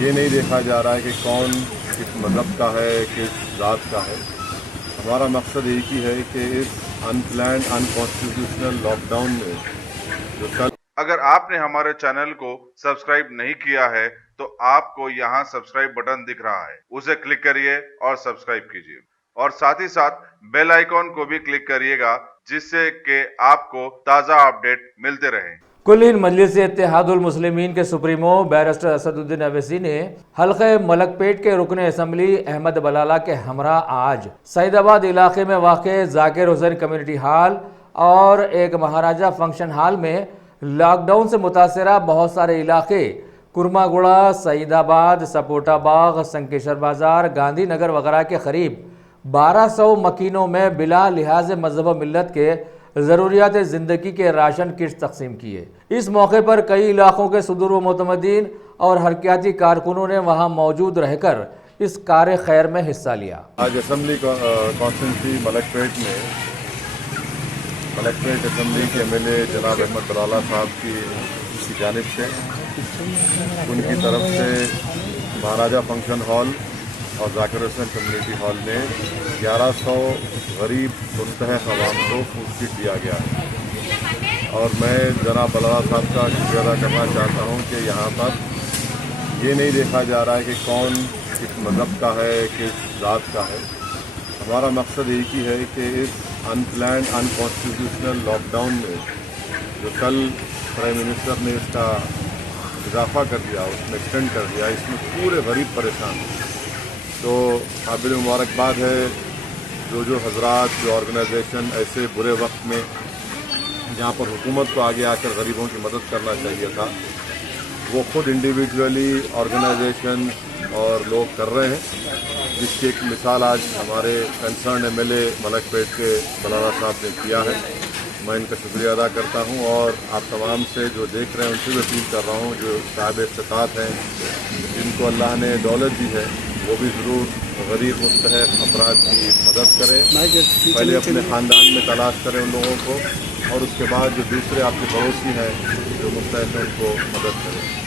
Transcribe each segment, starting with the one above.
یہ نہیں دیکھا جا رہا ہے کہ کون کس مذہب کا ہے، کس ذات کا ہے۔ ہمارا مقصد ایک ہی ہے کہ اس ان پلانڈ ان کانسٹیٹیوشنل لاک ڈاؤن میں جو کل اگر آپ نے ہمارے چینل کو سبسکرائب نہیں کیا ہے تو آپ کو یہاں سبسکرائب بٹن دکھ رہا ہے، اسے کلک کریے اور سبسکرائب کیجیے، اور ساتھ ہی ساتھ بیل آئیکن کو بھی کلک کریے گا، جس سے کہ آپ کو تازہ اپڈیٹ ملتے رہیں۔ کل ہند مجلس اتحاد المسلمین کے سپریمو بیرسٹر اسد الدین اویسی نے حلقہ ملک پیٹ کے رکن اسمبلی احمد بلالہ کے ہمراہ آج سعید آباد علاقے میں واقع ذاکر حسین کمیونٹی ہال اور ایک مہاراجہ فنکشن ہال میں لاک ڈاؤن سے متاثرہ بہت سارے علاقے کرما گڑا، سعید آباد، سپوٹا باغ، سنکیشر بازار، گاندھی نگر وغیرہ کے قریب 1200 مکینوں میں بلا لحاظ مذہب و ملت کے ضروریات زندگی کے راشن کٹس تقسیم کیے۔ اس موقع پر کئی علاقوں کے صدور و معتمدین اور حرکیاتی کارکنوں نے وہاں موجود رہ کر اس کار خیر میں حصہ لیا۔ آج اسمبلی کانسٹیٹوئنسی ملک پیٹ میں ملک پیٹ اسمبلی کے ایم ایل اے جناب احمد بلالہ صاحب کی جانب سے ان کی طرف سے مہاراجہ فنکشن ہال اور ذاکر حسین کمیونٹی ہال میں 1100 غریب مستحق عوام کو فوڈ کٹ دیا گیا ہے، اور میں جناب بلالہ صاحب کا شکریہ ادا کرنا چاہتا ہوں کہ یہاں پر یہ نہیں دیکھا جا رہا ہے کہ کون کس مذہب کا ہے، کس ذات کا ہے۔ ہمارا مقصد ایک ہی ہے کہ اس ان پلانڈ ان کانسٹیٹیوشنل لاک ڈاؤن میں جو کل پرائم منسٹر نے اس کا اضافہ کر دیا، اس میں ایکسٹینڈ کر دیا، اس میں پورے غریب پریشان ہیں۔ تو قابل مبارکباد ہے جو حضرات، جو آرگنائزیشن ایسے برے وقت میں جہاں پر حکومت کو آگے آ کر غریبوں کی مدد کرنا چاہیے تھا، وہ خود انڈیویجولی آرگنائزیشن اور لوگ کر رہے ہیں، جس کی ایک مثال آج ہمارے کنسرن ایم ایل اے ملک پیٹ کے بلالہ صاحب نے کیا ہے۔ میں ان کا شکریہ ادا کرتا ہوں، اور آپ تمام سے جو دیکھ رہے ہیں ان سے بھی اپیل کر رہا ہوں جو صاحب استطاعت ہیں، جن کو اللہ نے دولت دی ہے، وہ بھی ضرور غریب مستحق افراد کی مدد کریں۔ پہلے اپنے خاندان میں تلاش کریں ان لوگوں کو، اور اس کے بعد جو دوسرے آپ کے پڑوسی ہیں جو مستحق ہیں ان کو مدد کریں۔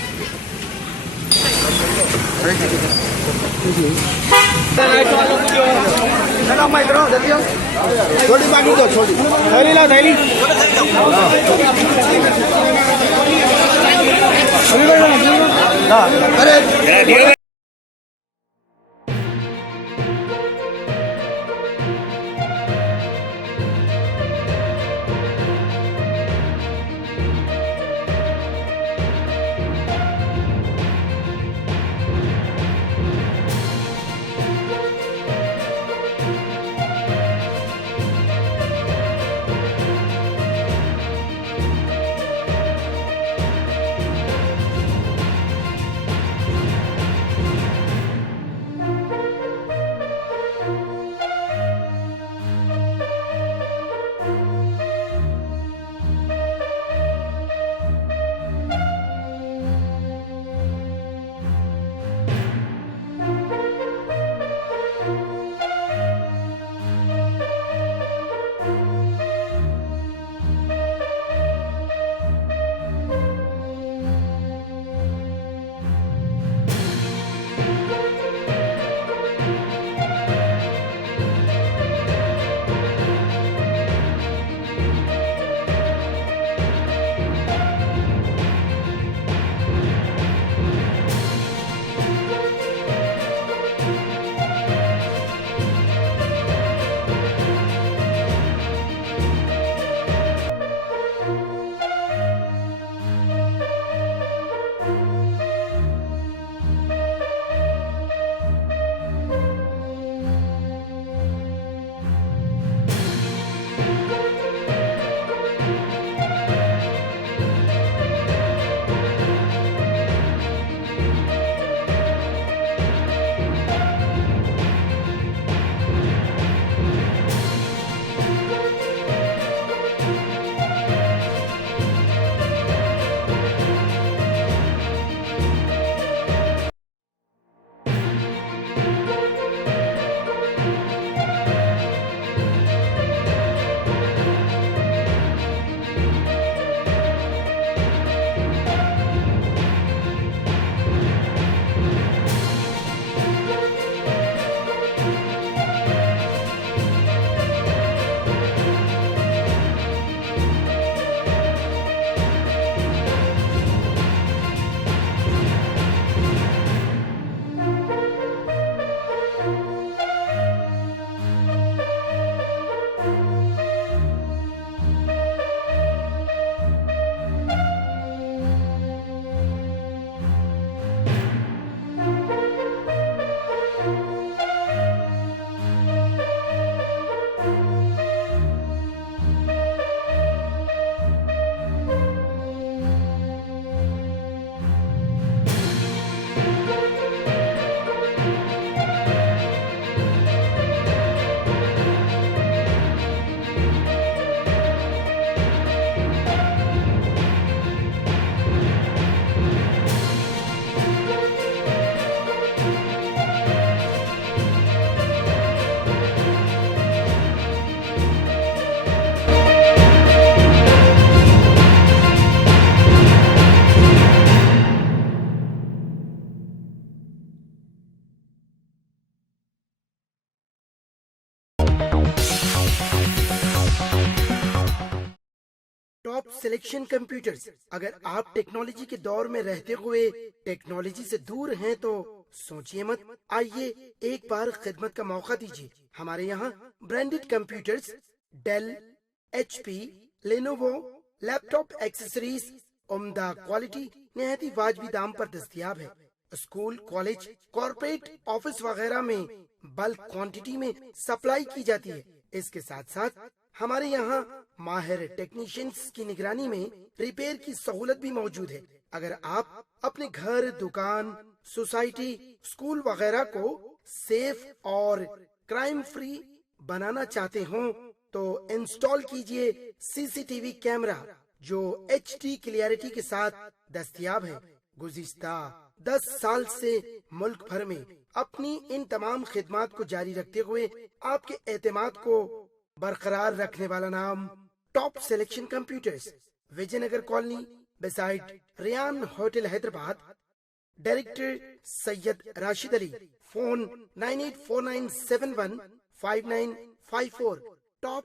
Selection computers. اگر آپ ٹیکنالوجی کے دور میں رہتے ہوئے ٹیکنالوجی سے دور ہیں تو سوچئے مت، آئیے ایک بار خدمت کا موقع دیجیے۔ ہمارے یہاں branded computers, Dell, H P, Lenovo, laptop accessories عمدہ کوالٹی نہایت ہی واجبی دام پر دستیاب ہے۔ اسکول، کالج، کارپوریٹ آفس وغیرہ میں بلک کوانٹٹی میں سپلائی کی جاتی ہے۔ اس کے ساتھ ساتھ ہمارے یہاں ماہر ٹیکنیشینز کی نگرانی میں ریپیئر کی سہولت بھی موجود ہے۔ اگر آپ اپنے گھر، دکان، سوسائٹی، اسکول وغیرہ کو سیف اور کرائم فری بنانا چاہتے ہوں تو انسٹال کیجئے سی سی ٹی وی کیمرہ جو ایچ ڈی کلیئرٹی کے ساتھ دستیاب ہے۔ گزشتہ 10 سال سے ملک بھر میں اپنی ان تمام خدمات کو جاری رکھتے ہوئے آپ کے اعتماد کو برقرار رکھنے والا نام top selection computers, Vijay Nagar colony beside Ryan hotel Hyderabad. Director Syed Rashid Ali, phone 9849715954۔ Top